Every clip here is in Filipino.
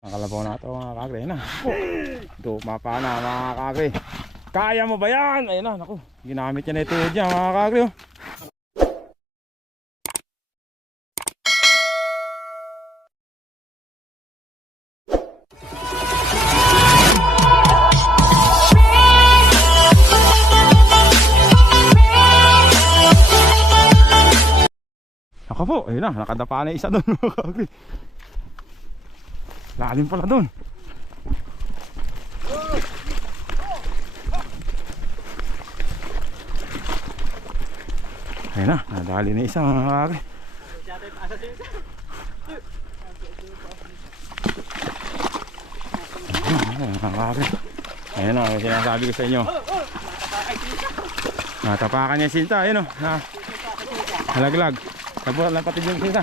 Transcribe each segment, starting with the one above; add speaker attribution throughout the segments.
Speaker 1: Nakalabaw na ito mga kakre na. Tumapa na mga kakre. Kaya mo ba yan? Ayun na, naku. Ginamit niya na ito dyan mga kakre. oh. Ako po, ayun na, nakadapa na isa doon mga kakre. Lalim pala doon. Ayun na, nadali na isa mga mga kakre. Ayun na, yung sinasabi ko sa inyo. Natapakan niya sinta, ayun o. Halaglag. Tapos lang pati yung sinta.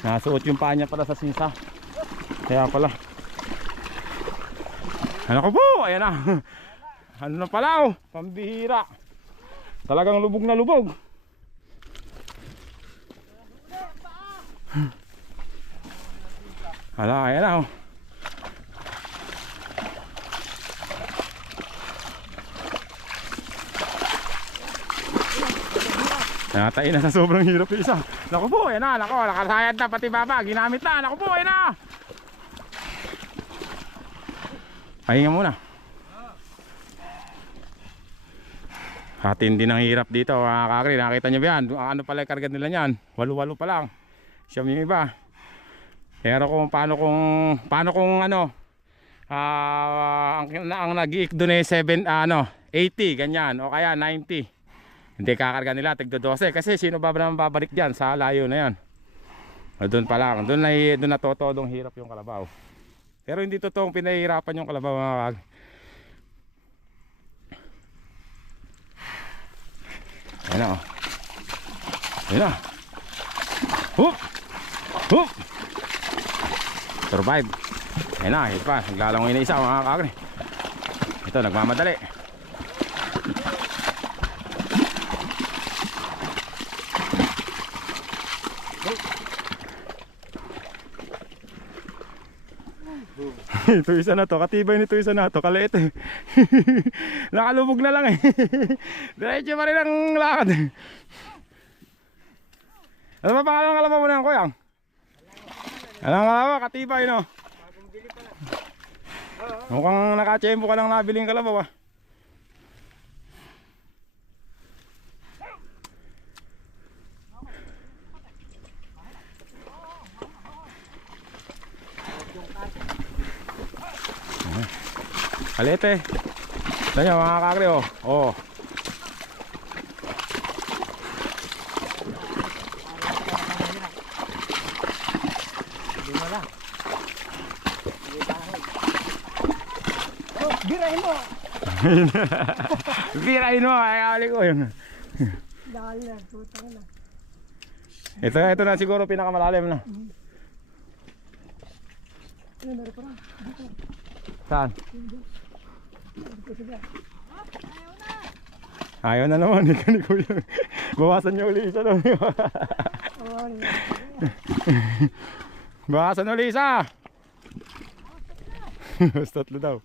Speaker 1: Nasuot yung paa niya pala sa sinsa. Kaya pala. Ano ko po? Ayan na. Ano na pala oh. Pambihira. Talagang lubog na lubog. Hala, ayan na oh. Nakatay na sa sobrang hirap yung isa. Naku po, yan na, naku, nakasayad na pati baba, ginamit na, naku po, yan na. Pahinga muna. Hatindi ng hirap dito, mga kakri, nakita nyo ba yan? Ano pala yung karga nila niyan? Walo-walo pa lang. Siya yung iba. Pero kung paano kung, paano kung ano, ah, ang, ang nag-iik doon ay 7, ah, ano, 80, ganyan, o kaya 90. Hindi kakarga nila, tigdo 12. Kasi sino ba naman babalik dyan sa layo na yan? Doon pa lang. Doon na, doon na totodong hirap yung kalabaw. Pero hindi totoong pinahihirapan yung kalabaw mga kag. Na oh. Na. Hup! Hup! Survive. Ayan na, hit pa. Naglalangoy na isa mga kagre. Ito, nagmamadali. Ito isa na to, katibay nito isa na to, kaliit eh. Nakalubog na lang eh. Diretso pa rin ang lakad. Ano ba pangalan ng mo na yan, kuyang? Alang kalabaw, katibay no. Mukhang nakachempo ka lang nabiling kalabaw ah. Kalete. Ito nyo mga kakre oh. Oh.
Speaker 2: Birahin mo!
Speaker 1: Birahin mo, ay kawali ko yun.
Speaker 2: Dahil na, tutang na.
Speaker 1: Ito, ito na siguro pinakamalalim na.
Speaker 2: Ano, na.
Speaker 1: Saan? Ayaw na naman, ikaw ni Kuya. Bawasan niyo uli isa doon. Bawasan uli isa. Mas tatlo daw.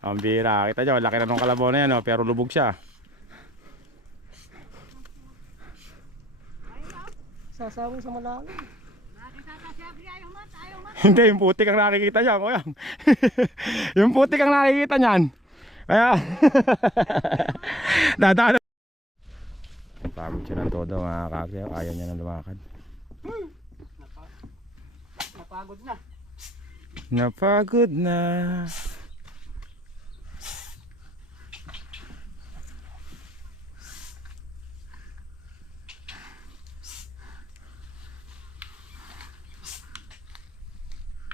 Speaker 1: Ang bira. Kita nyo, laki na nung kalabaw na yan, oh, pero lubog siya.
Speaker 2: Sasawin sa malalim.
Speaker 1: Hindi, yung putik ang nakikita niya, kuya. yung putik ang nakikita niyan. Kaya, dadaan. Pagod siya ng todo mga kakya. Ayaw niya na lumakad.
Speaker 2: Napagod na.
Speaker 1: Napagod na.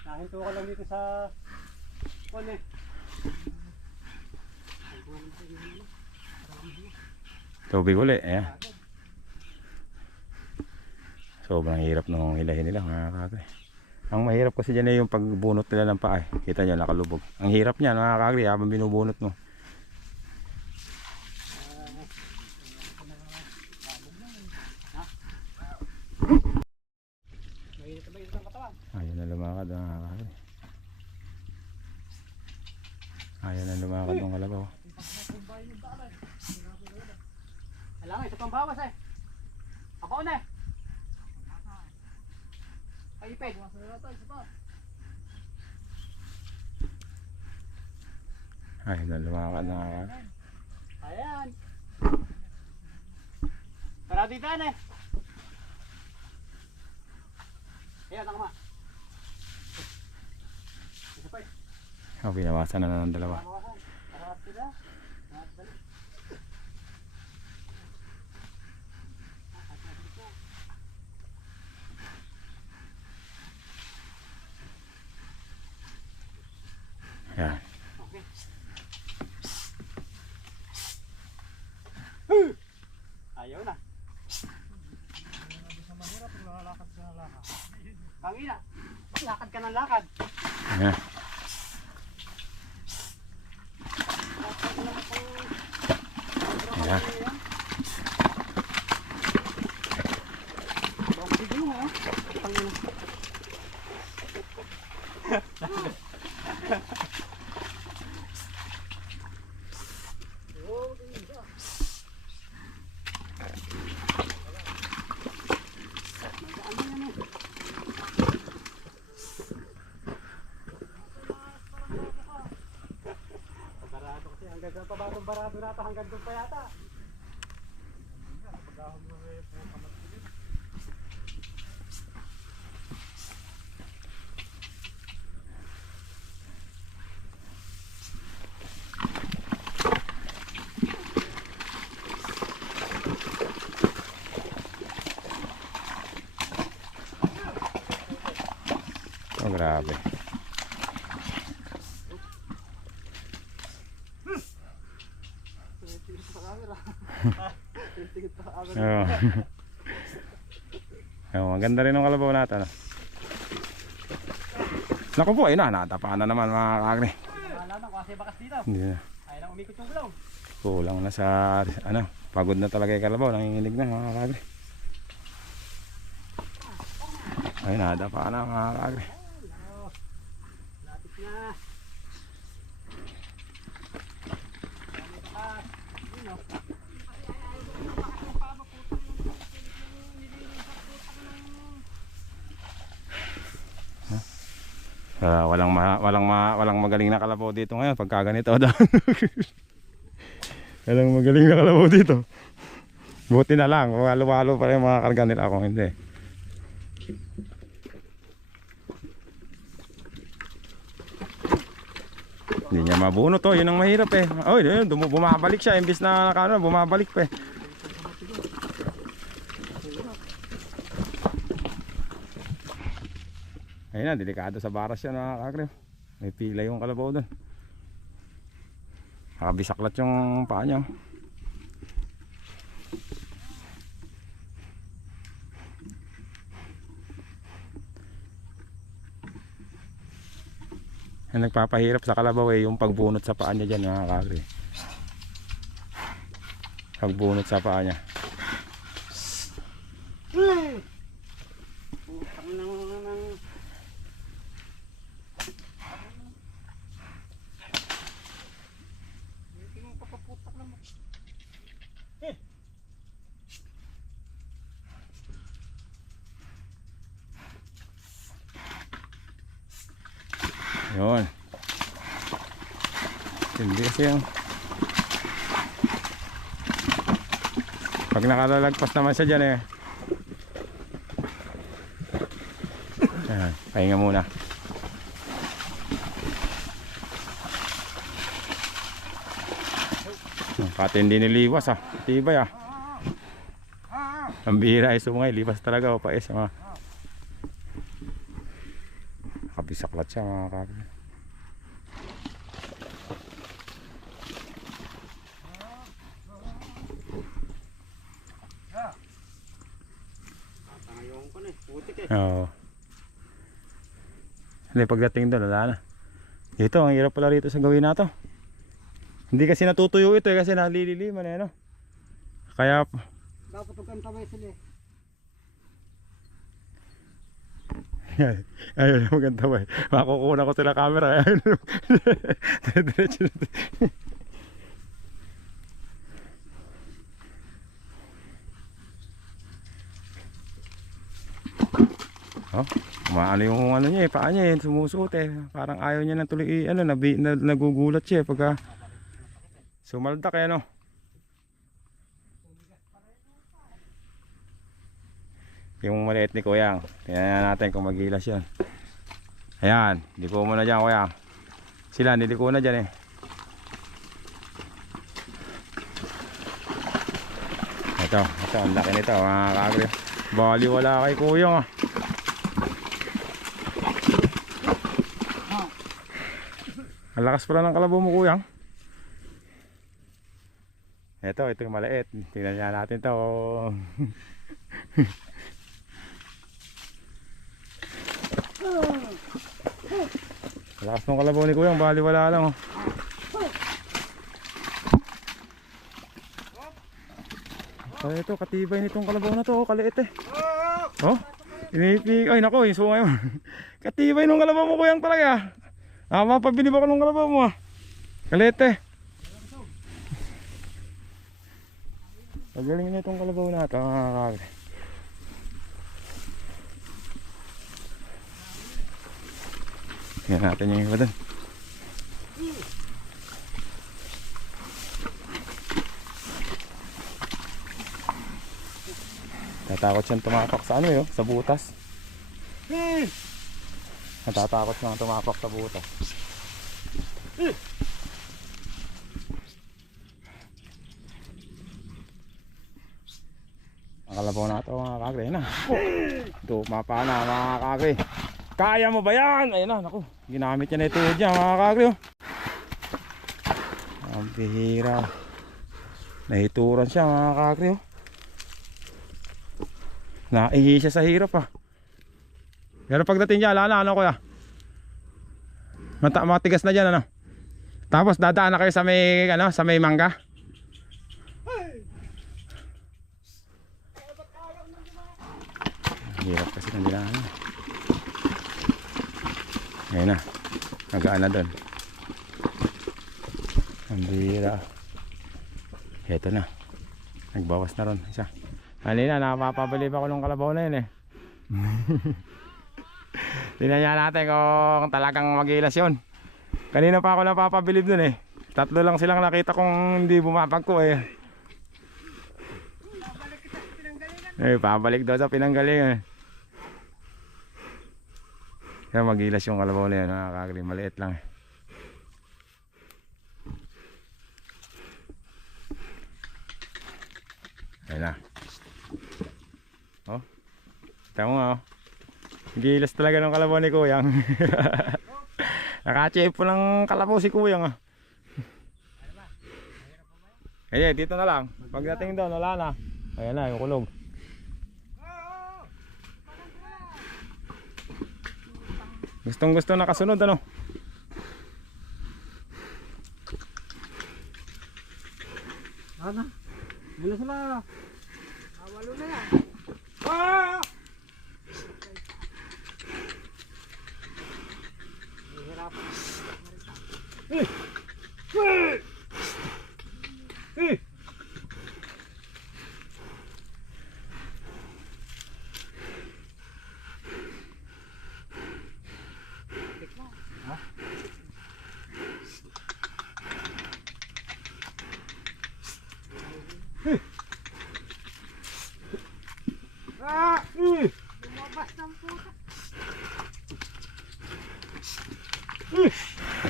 Speaker 2: Nahinto ka lang dito sa... Kwan eh.
Speaker 1: Tubig uli. Ayan. Sobrang hirap nung hilahin nila mga kakya. Ang mahirap kasi dyan ay yung pagbunot nila ng paa. eh. Kita nyo, nakalubog. Ang hirap niya mga kakya habang binubunot mo. Ayaw na lumakad mga kakri. Ayaw na lumakad ng kalabaw.
Speaker 2: Kailangan, isa pang bawas eh. Na eh. Ay, ipit.
Speaker 1: Ayaw na lumakad mga kakri.
Speaker 2: Ayan. Tara dito eh. Ayan, ako ma. Isa pa eh.
Speaker 1: Oh, binawasan na na ng dalawa.
Speaker 2: Bawasan. Tara sila. Tara sila.
Speaker 1: Yan.
Speaker 2: Okay. Ayaw na. Pangina, lakad ka ng lakad.
Speaker 1: Yan. Yan.
Speaker 2: Bawang siguro ha. Pangina. Kasi hanggang sa pabatong barado na ito hanggang doon pa yata.
Speaker 1: Oh, grabe.
Speaker 2: Tingin sa camera. Tingin sa camera.
Speaker 1: Oo. Oo, maganda rin ang kalabaw natin. ah. Naku po, ayun na, natapaan na naman mga kakri.
Speaker 2: Wala na, kasi bakas dito.
Speaker 1: Hindi na.
Speaker 2: Lang umikot yung gulaw.
Speaker 1: Kulang na sa, ano, pagod na talaga yung kalabaw, nanginginig na mga kakri. Ayun, natapaan na mga kakri.
Speaker 2: Lapit na. Dami bakas. Yun o.
Speaker 1: Ah, walang ma, walang ma, walang magaling na kalabaw dito ngayon pagka ganito daw. walang magaling na kalabaw dito. Buti na lang, walo-walo pa rin mga karga nila kung hindi. Hindi niya mabuno to, yun ang mahirap eh. Oh, dum- bumabalik siya imbis na nakano, bumabalik pa eh. Ayun na, delikado sa baras yan mga kakrim. May pila yung kalabaw doon. Nakabisaklat yung paa niya. Ang nagpapahirap sa kalabaw eh, yung pagbunot sa paa niya dyan mga kakrim. Pagbunot sa paa niya.
Speaker 2: Putang na ng... Hindi mo papaputak naman.
Speaker 1: Yun. Hindi kasi yung Pag nakalalagpas naman siya dyan eh. Ayan, pahinga muna. Pati hindi niliwas ah. Tibay ah. Ang bihira ay sumungay. Lipas talaga o pais. Mga. Nakabisaklat siya mga kapatid.
Speaker 2: Tatangayon ko na eh. Putik eh.
Speaker 1: Oo. Hindi, pagdating doon, wala na. Dito, ang hirap pala rito sa gawin na to. Hindi kasi natutuyo ito eh, kasi nalililiman eh, no? Kaya,
Speaker 2: Dapat huwag kang tamay sila.
Speaker 1: Ayun, maganda ba? Makukuha ko sila camera. Ayun. Diretso Oh, maano yung ano niya eh, paa niya eh, sumusuot eh. Parang ayaw niya nang tuloy, eh, ano, nabi, na, nagugulat siya eh, pagka sumaldak eh, no? Yung maliit ni Kuyang. Tingnan natin kung magilas yan. Ayan, liko mo na dyan Kuya. Sila, niliko na dyan eh. Ito, ito, ang laki nito mga kagri. Bali wala kay Kuyang ah. Ang lakas pala ng kalabaw mo Kuyang. Ito, ito yung maliit. Tingnan niya natin to. Lakas ng kalabaw ni Kuyang, bali wala lang oh. Ay, ito, katibay nitong kalabaw na to, oh, kaliit eh. Oh, inipig, ay nako, yung sungay mo. katibay nung kalabaw mo Kuyang talaga. Ah, mapabili ba ko nung kalabaw mo ah. Kaliit eh. Pagaling na itong kalabaw na ito, mga kakagre. Tingnan natin yung iba dun. Natatakot siyang tumapak sa ano yun, sa butas. Natatakot siyang tumapak sa butas. Ang kalabaw na ito mga kagre na. Tumapa na mga kagre. Kaya mo ba yan? Ayun na, naku. Ginamit niya na ito dyan mga kagre. oh. Ang bihira. Nahituran siya mga kagre. oh. Naihi siya sa hirap ah. Pero pagdating niya, ala ano kuya? Mata matigas na dyan ano? Tapos dadaan na kayo sa may, ano, sa may mangga? Hirap kasi ng dinaanan. Ngayon na. Nagaan na doon. Ang bira. Heto na. Nagbawas na ron. Isa. Kanina, napapabilib ako ng kalabaw na yun eh. Tingnan niya natin kung talagang magilas yun. Kanina pa ako napapabilib dun eh. Tatlo lang silang nakita kong hindi bumapagko eh. Eh, pabalik daw sa pinanggalingan. Kaya magilas yung kalabaw na yun, kagri. Maliit lang eh. Ayun na. Oh. Tama nga oh. Gilas talaga ng kalabaw ni Kuyang. Nakacheck po ng kalabaw si Kuyang. Ayan, dito na lang. Pagdating doon, wala na. Ayan na, yung kulog. Gustong gusto nakasunod? Ano?
Speaker 2: Wala sila. Ah, walo na yan. Ah! Hihirapan. Eh! Eh! Eh! Ah! Eh!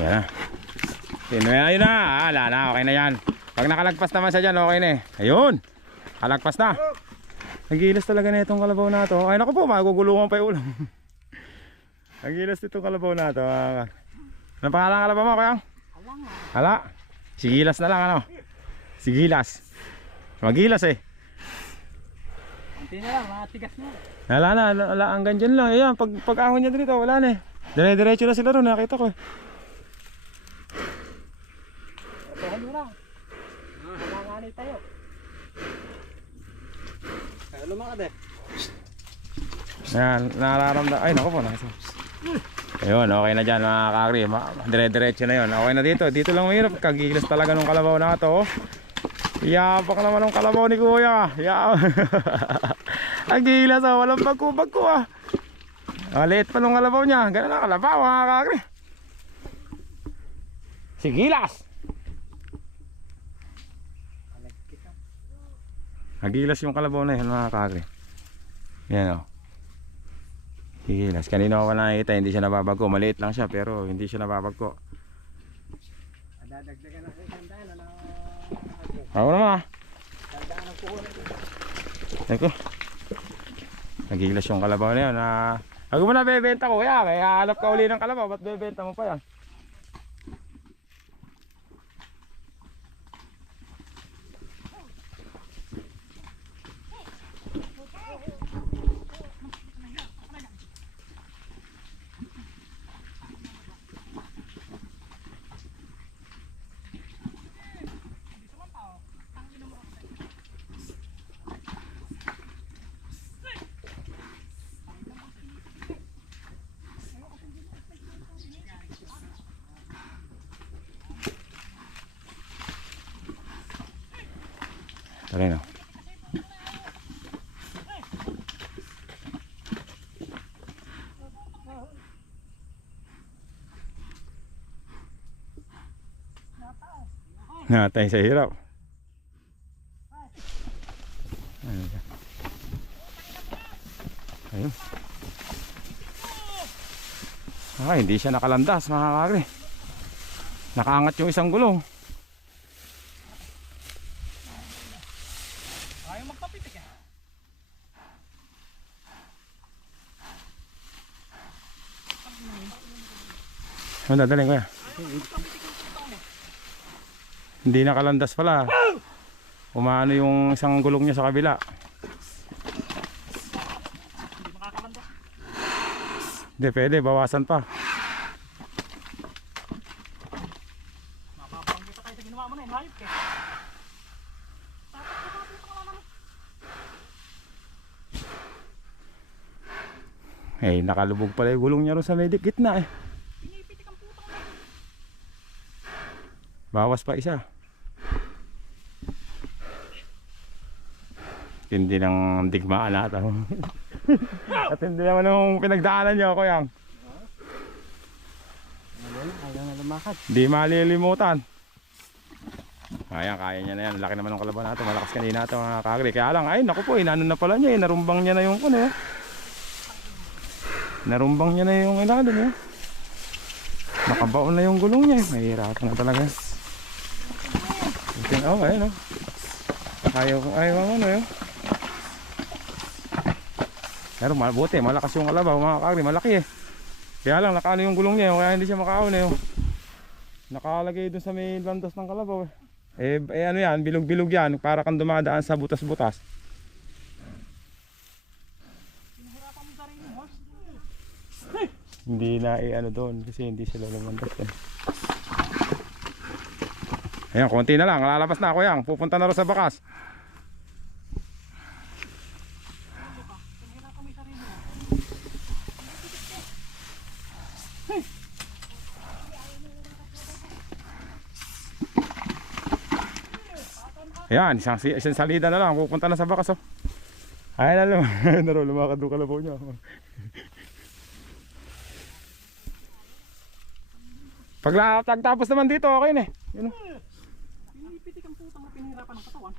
Speaker 1: Ayan na. Yun na, ayun na. Ah, wala na, okay na yan. Pag nakalagpas naman siya dyan, okay na eh. Ayun. Kalagpas na. Nagilas talaga na itong kalabaw na to. Ay naku po, magugulungan pa yung ulam. Nagilas itong kalabaw na to. Ano pangalan ng kalabaw mo, kaya? Hala. Sigilas na lang, ano? Sigilas. Magilas eh.
Speaker 2: Kunti na lang, mga tigas mo.
Speaker 1: Wala na, wala, hanggang dyan lang. Ayan, pag, pag ahon niya dito, wala na eh. Dire-diretso na sila ron, nakita ko eh.
Speaker 2: Tuhan mo lang. Ah, halanganay tayo. Kaya lumakad eh.
Speaker 1: Yan, nararamdam. Ay, naku po. Nasa. Ayun, okay na dyan mga kakri. Dire-diretso na yun. Okay na dito. Dito lang mahirap. Kagilas talaga nung kalabaw na ito. oh. Yapak naman ng kalabaw ni kuya. Ya. Ang gilas ah. Walang bagko-bagko ah. Liit pa nung kalabaw niya. Ganun ang kalabaw mga kakri. Si Gilas. Nagilas yung kalabaw na yun mga kakri. Yan o. Gilas. Kanina ko nakikita hindi siya nababagko. Maliit lang siya pero hindi siya nababagko.
Speaker 2: Dadagdagan na sa isang daan. Ano?
Speaker 1: Ako naman ah.
Speaker 2: Tandaan ang puhunan.
Speaker 1: Eko. Nagilas yung kalabaw na yun. Ah, Ako mo na bebenta ko ya. Kaya hanap ka uli ng kalabaw. Ba't bebenta mo pa yan? Tara na. Natay sa hirap. Ayun. Ah, hindi siya nakalandas mga kakri. Nakaangat yung isang gulong.
Speaker 2: Ayaw magpapitik eh.
Speaker 1: Ano ko Hindi nakalandas pala. Umano yung isang gulong niya sa kabila.
Speaker 2: Hindi
Speaker 1: pwede, bawasan pa.
Speaker 2: Eh.
Speaker 1: Nakalubog pala yung gulong niya ron sa medic gitna eh.
Speaker 2: Pinipitik ang putang na.
Speaker 1: Bawas pa isa. Tindi ng digmaan nata. At hindi naman yung pinagdaanan niyo, Kuyang.
Speaker 2: Ayaw na lumakad.
Speaker 1: Di malilimutan. Ayan, kaya niya na yan. Laki naman ng kalaban natin. Malakas kanina ito mga kagri. Kaya lang, ay naku po, inano na pala niya. Eh. Narumbang niya na yung kuno. Eh. Narumbang niya na yung ilalim. Eh. Nakabaon na yung gulong niya. Eh. Mahirapan na talaga. Buti, oh, ayun oh. Ayaw, ayaw ang ano yun. Pero mabuti, malakas yung kalabaw mga kagri. Malaki eh. Kaya lang, nakaano yung gulong niya. eh, Kaya hindi siya makaon eh. oh. Nakalagay dun sa may landas ng kalabaw eh. Eh, eh ano yan, bilog-bilog yan. Para kang dumadaan sa butas-butas. Hindi na eh ano doon kasi hindi sila lumandas eh. Ayan, konti na lang. Lalabas na ako yan. Pupunta na rin sa bakas. Ayan, isang, isang salida na lang. Pupunta na sa bakas oh. Ayan na lang. Naro, lumakad doon kalabaw niya. Pag tapos naman dito, okay na eh. Yun, oh.
Speaker 2: Pinipitik ang putang na pinahirapan ng katawan.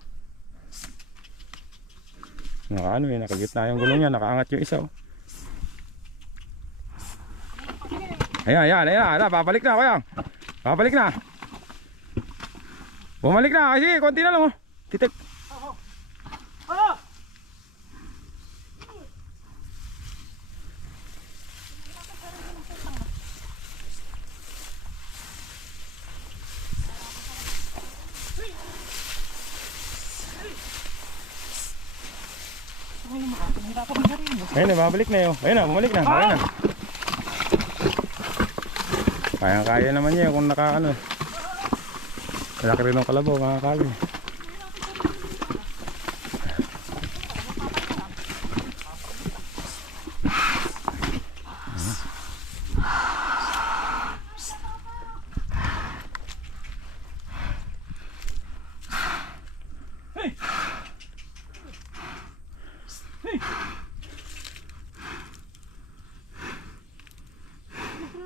Speaker 1: Naka ano eh, nakagitna yung gulong niya, nakaangat yung isa oh. Ayan, ayan, ayan, ayan, babalik na kuya. Babalik na. Bumalik na, kasi konti na lang oh. Titik.
Speaker 2: Ah! Ay, naman, pinahirapan mo yung sarili mo.
Speaker 1: Ayun na, babalik na yun. Ayun na, bumalik na. Ayun na. Kaya kaya naman niya kung naka ano. Malaki rin ng kalabaw, mga kali.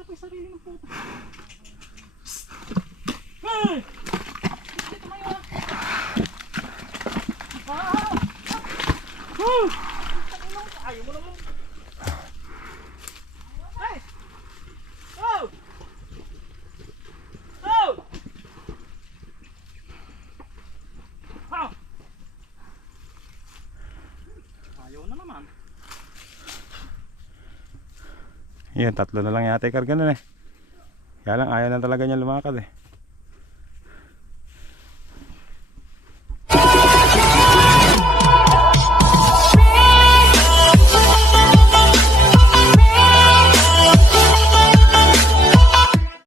Speaker 3: pa yung sarili ng puto. Hey! Dito kayo ah! Ah! Woo! Ayaw mo naman. Hey! Oh! Oh! Ah! Ayaw na naman.
Speaker 1: Yan, tatlo na lang yata yung karga nun eh. Kaya lang, ayaw na talaga niya lumakad eh.